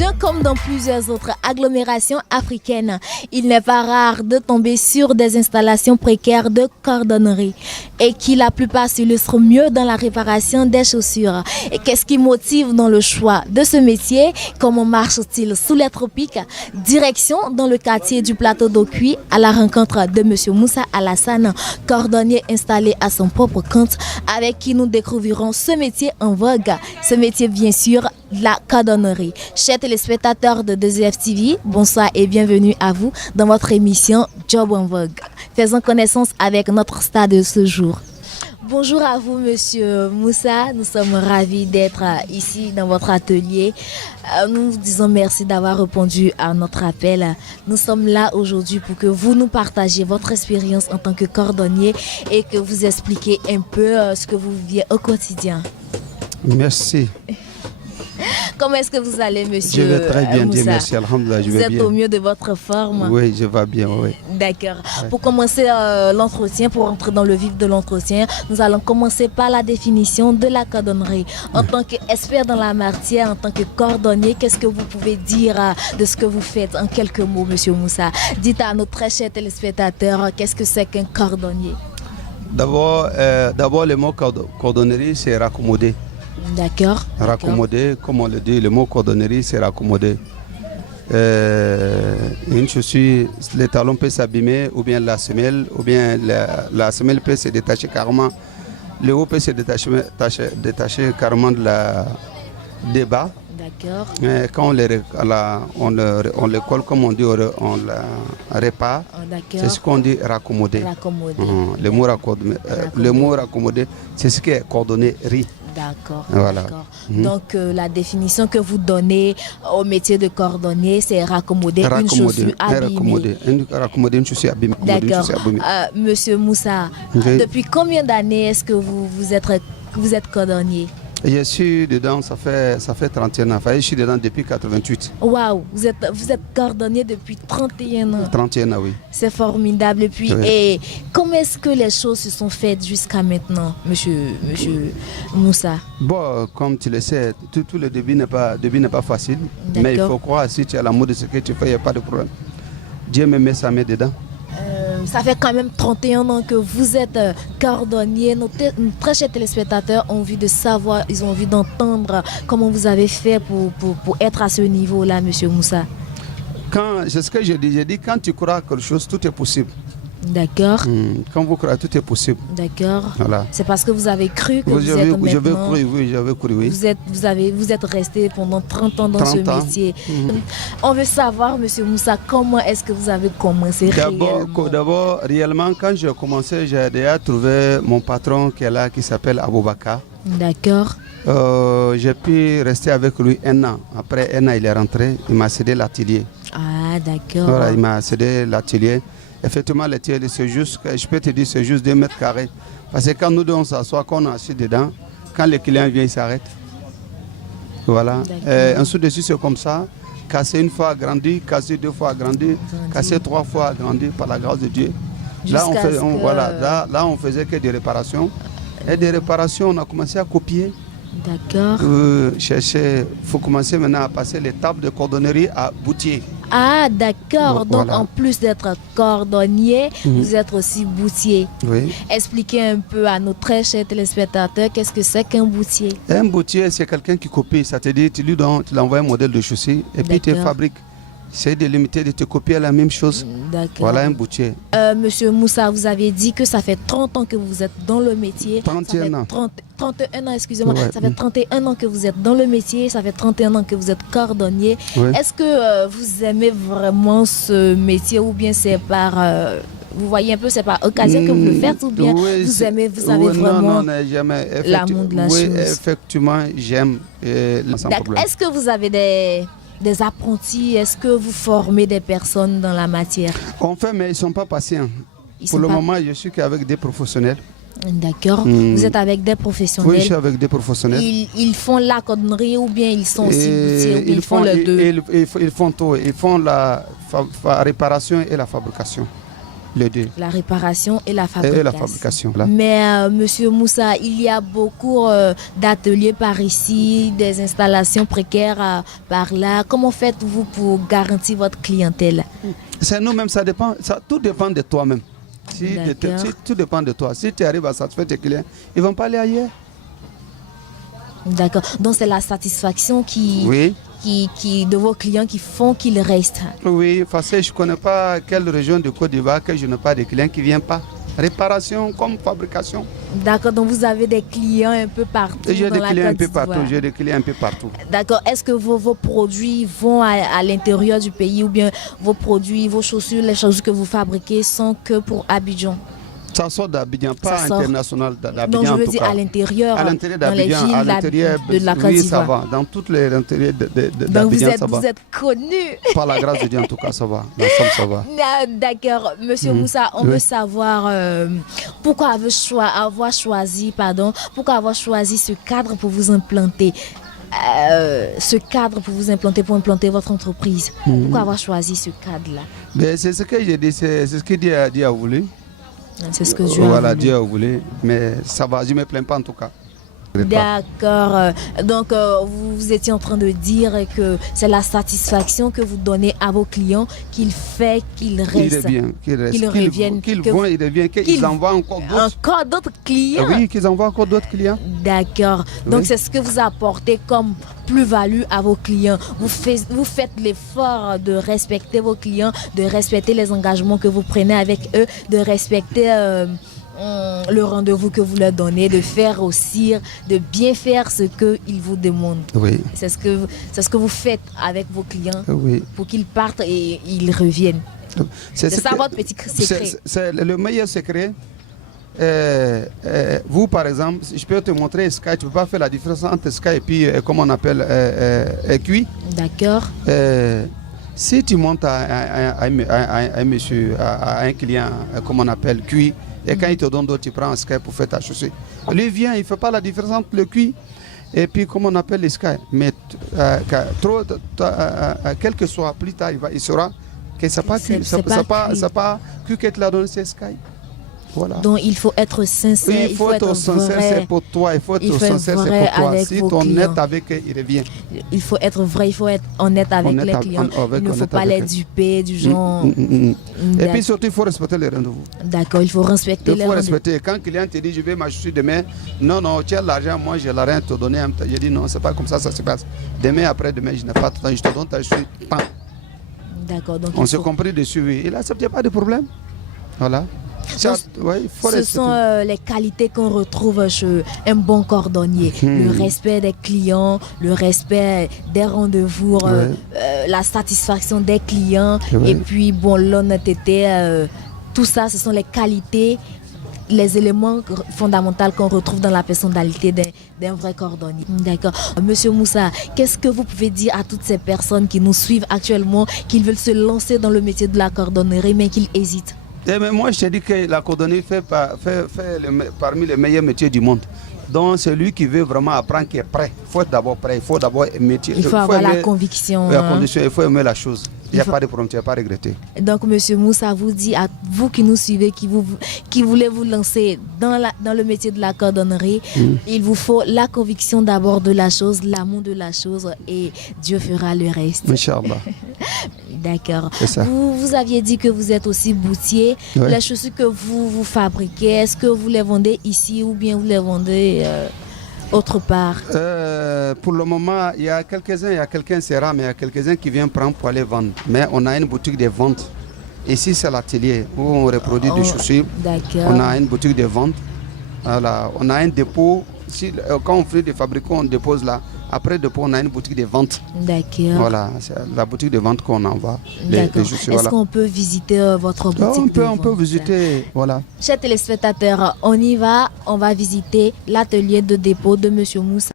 Abidjan, comme dans plusieurs autres agglomérations africaines, il n'est pas rare de tomber sur des installations précaires de cordonnerie et qui la plupart s'illustrent mieux dans la réparation des chaussures. Et qu'est-ce qui motive dans le choix de ce métier? Comment marche-t-il sous les tropiques? Direction dans le quartier du plateau d'Okuy à la rencontre de M. Moussa Alassane, cordonnier installé à son propre compte, avec qui nous découvrirons ce métier en vogue. Ce métier, bien sûr, la cordonnerie. Chers téléspectateurs de 2F TV, bonsoir et bienvenue à vous dans votre émission Job en Vogue. Faisons connaissance avec notre star de ce jour. Bonjour à vous, Monsieur Moussa. Nous sommes ravis d'être ici dans votre atelier. Nous vous disons merci d'avoir répondu à notre appel. Nous sommes là aujourd'hui pour que vous nous partagiez votre expérience en tant que cordonnier et que vous expliquiez un peu ce que vous vivez au quotidien. Merci. Comment est-ce que vous allez, monsieur? Je vais très bien, Moussa? Dieu merci, alhamdoulilah, je vais bien. Vous êtes au mieux de votre forme? Oui, je vais bien, oui. D'accord. Ouais. Pour commencer l'entretien, pour entrer dans le vif de l'entretien, nous allons commencer par la définition de la cordonnerie. En tant qu'expert dans la matière, en tant que cordonnier, qu'est-ce que vous pouvez dire de ce que vous faites en quelques mots, monsieur Moussa? Dites à nos très chers téléspectateurs, qu'est-ce que c'est qu'un cordonnier? D'abord, le mot cordonnerie, c'est raccommoder. D'accord. Raccommoder, comme on le dit, le mot cordonnerie, c'est raccommoder. Une chaussure, le talon peut s'abîmer, ou bien la semelle, ou bien la semelle peut se détacher carrément. Le haut peut se détacher carrément des bas. D'accord. Quand on le colle, comme on dit, on la répare. C'est ce qu'on dit raccommoder. Le mot raccommoder, c'est ce qui est cordonnerie. D'accord. Voilà. Donc la définition que vous donnez au métier de cordonnier, c'est raccommoder une chaussure abîmée. Raccommoder une chaussure abîmée. D'accord. Monsieur Moussa, depuis combien d'années est-ce que vous êtes cordonnier? Je suis dedans, ça fait 31 ans. Enfin, je suis dedans depuis 88. Waouh, vous êtes cordonnier depuis 31 ans. 31 ans, oui. C'est formidable. Et puis, oui. Et comment est-ce que les choses se sont faites jusqu'à maintenant, monsieur Moussa? Bon, comme tu le sais, tout le début n'est pas facile. Mais il faut croire, si tu as l'amour de ce que tu fais, il n'y a pas de problème. Dieu me met sa main dedans. Ça fait quand même 31 ans que vous êtes cordonnier. Nos très chers téléspectateurs ont envie de savoir, ils ont envie d'entendre comment vous avez fait pour être à ce niveau-là, monsieur Moussa. C'est ce que je dis, quand tu crois à quelque chose, tout est possible. D'accord. Quand vous croyez, tout est possible. D'accord. Voilà. C'est parce que vous avez cru que vous êtes maintenant... J'avais cru, oui. Vous êtes resté pendant 30 ans dans ce métier. On veut savoir, monsieur Moussa, comment est-ce que vous avez commencé réellement? D'abord, réellement, quand j'ai commencé, j'ai déjà trouvé mon patron qui est là, qui s'appelle Aboubakar. D'accord. J'ai pu rester avec lui 1 an. Après 1 an, il est rentré, il m'a cédé l'atelier. Ah, d'accord. Voilà, il m'a cédé l'atelier. Effectivement, l'atelier, c'est juste, je peux te dire, c'est juste 2 mètres carrés. Parce que quand nous deux on s'assoit, quand on est assis dedans, quand le client vient, il s'arrête. Voilà. Ensuite, dessus, c'est comme ça. Casser 1 fois agrandi, casser 2 fois agrandi, casser 3 fois agrandi par la grâce de Dieu. Là, on faisait que des réparations. Et des réparations, on a commencé à copier. D'accord. Il faut commencer maintenant à passer les tables de cordonnerie à boutier. Ah, d'accord. Donc, voilà. En plus d'être cordonnier, vous êtes aussi boutier. Oui. Expliquez un peu à nos très chers téléspectateurs qu'est-ce que c'est qu'un boutier. Un boutier, c'est quelqu'un qui copie. Ça te dit, tu lui envoies un modèle de chaussée et puis tu fabriques. C'est de limiter de te copier la même chose. Voilà un boutier. Monsieur Moussa, vous avez dit que ça fait 30 ans que vous êtes dans le métier. 31 ans. 31 ans, excusez-moi. Ouais. Ça fait 31 ans que vous êtes dans le métier. Ça fait 31 ans que vous êtes cordonnier. Ouais. Est-ce que vous aimez vraiment ce métier ou bien c'est par... vous voyez un peu, c'est par occasion que vous le faites ou bien vous avez vraiment l'amour de la chose? Oui, effectivement, j'aime. Est-ce que vous avez des apprentis? Est-ce que vous formez des personnes dans la matière? On fait, mais ils ne sont pas patients. Pour le moment, je suis qu'avec des professionnels. D'accord. Vous êtes avec des professionnels? Oui, je suis avec des professionnels. Ils font la cordonnerie ou bien ils sont aussi boutiers? Ils font les deux? Ils font tout. Ils font la réparation et la fabrication. Les deux. La réparation et la fabrication. Et la fabrication, là. Mais Monsieur Moussa, il y a beaucoup d'ateliers par ici, des installations précaires par là. Comment faites-vous pour garantir votre clientèle? C'est nous-mêmes, ça dépend, tout dépend de toi-même. Si tout dépend de toi. Si tu arrives à satisfaire tes clients, ils ne vont pas aller ailleurs. D'accord. Donc c'est la satisfaction Oui. qui de vos clients qui font qu'ils restent. Oui, parce que je ne connais pas quelle région de Côte d'Ivoire que je n'ai pas de clients qui ne viennent pas. Réparation comme fabrication. D'accord, donc vous avez des clients un peu partout. J'ai dans des la clients un Côte peu partout. d'Ivoire. J'ai des clients un peu partout. D'accord, est-ce que vos produits vont à l'intérieur du pays ou bien vos produits, vos chaussures, les chaussures que vous fabriquez sont que pour Abidjan? Ça sort d'Abidjan, pas international d'Abidjan. Donc je veux en tout dire cas. à l'intérieur d'Abidjan, dans les villes à l'intérieur, de la Côte oui, d'Ivoire. ça va. Dans toutes les intérieurs Donc d'Abidjan, ça va. vous êtes connu. Par la grâce de Dieu, en tout cas, ça va. L'ensemble, ça va. D'accord, Monsieur Moussa, on veut savoir pourquoi avoir choisi ce cadre pour vous implanter. Pour implanter votre entreprise. Pourquoi avoir choisi ce cadre-là? C'est ce que j'ai dit, c'est ce que Dieu a voulu. C'est ce que Dieu a voulu. Voilà, Dieu a voulu, mais ça va, je ne me plains pas en tout cas. D'accord. Donc, vous étiez en train de dire que c'est la satisfaction que vous donnez à vos clients qu'il fait qu'ils restent. Qu'ils reviennent. Qu'ils reviennent, qu'ils envoient encore d'autres. Encore d'autres clients. Oui, qu'ils envoient encore d'autres clients. D'accord. Donc, c'est ce que vous apportez comme plus-value à vos clients. Vous faites l'effort de respecter vos clients, de respecter les engagements que vous prenez avec eux, de respecter le rendez-vous que vous leur donnez, de faire aussi, de bien faire ce qu'ils vous demandent. Oui. C'est ce que vous faites avec vos clients pour qu'ils partent et ils reviennent. C'est ça votre petit secret. C'est le meilleur secret. Vous, par exemple, je peux te montrer Sky, tu ne peux pas faire la différence entre Sky et puis, comment on appelle, cuit. D'accord. Si tu montes à un monsieur, à un client, comme on appelle, cuit, et quand il te donne d'autres, tu prends un Sky pour faire ta chaussure. Lui vient, il ne fait pas la différence entre le cuit et puis comment on appelle les Sky. Mais quel que soit plus tard, il saura que ce n'est pas cuit que tu l'as donné, c'est Sky. Voilà. Donc il faut être sincère. Il faut être sincère, c'est pour toi. Il faut être sincère, c'est pour toi. Si tu es honnête avec eux, il revient. Il faut être vrai, il faut être honnête avec les clients. Il ne faut pas les duper du genre. Et puis surtout, il faut respecter les rendez-vous. D'accord, il faut respecter les rendez-vous. Quand un client te dit je vais m'acheter demain, non, tu as l'argent, moi j'ai l'argent à te donner. Je dis non, c'est pas comme ça se passe. Demain, après-demain, je n'ai pas de temps, je te donne ta chaussure. D'accord. On s'est compris dessus, oui. Il n'accepte pas de problème. Voilà. Ce sont les qualités qu'on retrouve chez un bon cordonnier. Le respect des clients, le respect des rendez-vous, la satisfaction des clients et puis l'honnêteté. Tout ça, ce sont les qualités, les éléments fondamentaux qu'on retrouve dans la personnalité d'un vrai cordonnier. D'accord. Monsieur Moussa, qu'est-ce que vous pouvez dire à toutes ces personnes qui nous suivent actuellement, qui veulent se lancer dans le métier de la cordonnerie mais qui hésitent? Mais moi, je te dis que la cordonnerie fait parmi les meilleurs métiers du monde. Donc, celui qui veut vraiment apprendre, qui est prêt. Il faut être d'abord prêt, il faut d'abord métier. Il faut avoir la conviction. Il faut aimer la chose. Il n'y a pas de problème, tu ne vas pas regretter. Donc, Monsieur Moussa vous dit à vous qui nous suivez, qui voulez vous lancer dans le métier de la cordonnerie, il vous faut la conviction d'abord de la chose, l'amour de la chose et Dieu fera le reste. Inch'Allah. D'accord. Vous aviez dit que vous êtes aussi boutier. Ouais. Les chaussures que vous fabriquez, est-ce que vous les vendez ici ou bien vous les vendez autre part? Pour le moment, il y a quelqu'un c'est rare, mais il y a quelques-uns qui viennent prendre pour aller vendre. Mais on a une boutique de vente. Ici, c'est l'atelier où on reproduit des chaussures. D'accord. On a une boutique de vente. Voilà. On a un dépôt. Quand on fait des fabricants, on dépose là. Après le dépôt, on a une boutique de vente. D'accord. Voilà, c'est la boutique de vente qu'on envoie. Est-ce qu'on peut visiter votre boutique on peut visiter, voilà. Chers téléspectateurs, on y va. On va visiter l'atelier de dépôt de Monsieur Moussa.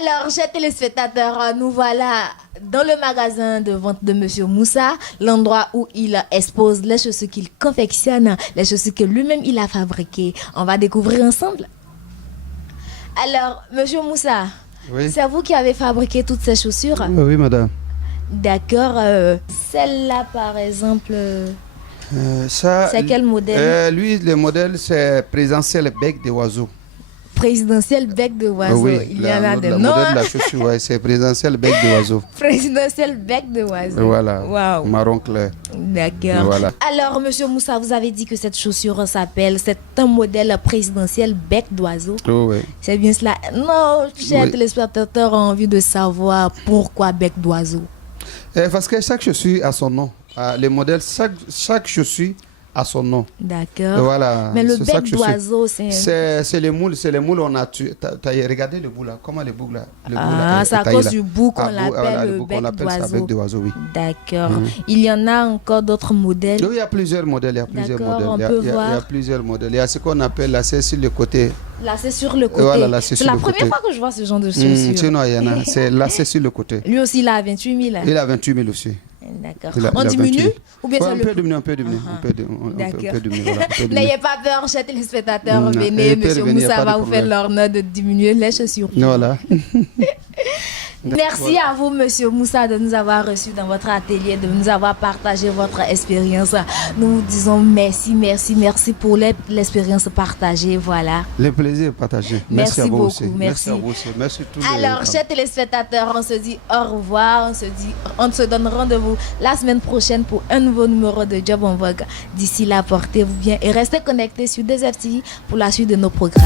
Alors, chers téléspectateurs, nous voilà dans le magasin de vente de Monsieur Moussa, l'endroit où il expose les chaussures qu'il confectionne, les chaussures que lui-même il a fabriquées. On va découvrir ensemble. Alors, Monsieur Moussa, Oui. C'est vous qui avez fabriqué toutes ces chaussures? Oui, madame. D'accord. Celle-là, par exemple, Ça, c'est quel modèle? lui, le modèle, c'est présidentiel bec d'oiseau. Présidentiel bec de oiseau. Oui, Il y en a des le noms. modèle de Hein? la chaussure, ouais, c'est présidentiel bec d'oiseau. Présidentiel bec de oiseau. Voilà. Waouh. Marron clair. D'accord. Voilà. Alors, monsieur Moussa, vous avez dit que cette chaussure s'appelle, c'est un modèle présidentiel bec d'oiseau. Oh, oui. C'est bien cela. Non, chers Oui. téléspectateurs ont envie de savoir pourquoi bec d'oiseau. Parce que chaque chaussure a son nom. Les modèles, chaque chaussure a son nom. D'accord. Voilà. Mais le C'est chaque bec chaussure. d'oiseau, c'est... C'est les moules, on a tué. T'as regardé le bout là? Comment le bout là? Le bout, Ah, là, c'est à taillé, cause là. du bout qu'on Ah, l'appelle voilà, le bout bec qu'on appelle ça bec d'oiseau. d'oiseau, oui. D'accord. Il y en a encore d'autres modèles. Oui, il y a plusieurs modèles. Il y a plusieurs D'accord, modèles. on Il y a- peut il y a- voir. il y a plusieurs modèles. Il y a ce qu'on appelle la cesse sur le côté. Là, c'est sur le côté. Voilà, là, c'est c'est sur la le première côté. fois que je vois ce genre de chaussures. Sinon, il y en a. C'est là, c'est sur le côté. Lui aussi, il a 28 000. Il a 28 000 aussi. D'accord. Il a On 28 diminue 000. ou bien Ouais, c'est on le peut prix? diminuer, on peut diminuer. Ah, On peut diminuer, d'accord. on peut diminuer, voilà, on peut diminuer. N'ayez pas peur, chers téléspectateurs. Mm, Venez, il peut monsieur revenir, y a Moussa pas de va vous faire problème. l'honneur de diminuer les chaussures. Voilà. Merci à vous, monsieur Moussa, de nous avoir reçus dans votre atelier, de nous avoir partagé votre expérience. Nous vous disons merci, merci, merci pour l'expérience partagée. Voilà. Le plaisir est partagé. Merci à vous beaucoup, aussi. merci. à vous aussi. Merci tous Alors, chers téléspectateurs, on se dit au revoir. On se donne rendez-vous la semaine prochaine pour un nouveau numéro de Job en Vogue. D'ici là, portez-vous bien et restez connectés sur 2FTI pour la suite de nos programmes.